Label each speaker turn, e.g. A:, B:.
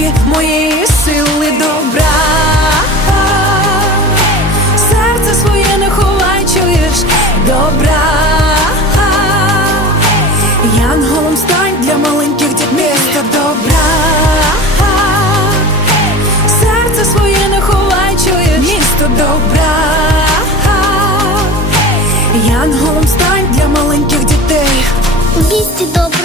A: межі моєї сили добра, серце своє не ховай, чуєш? Добра, Янголом стань для маленьких дітей міста добра, серце своє не ховай, чуєш? Місто добра, Янголом стань для маленьких дітей,
B: Вісті добра.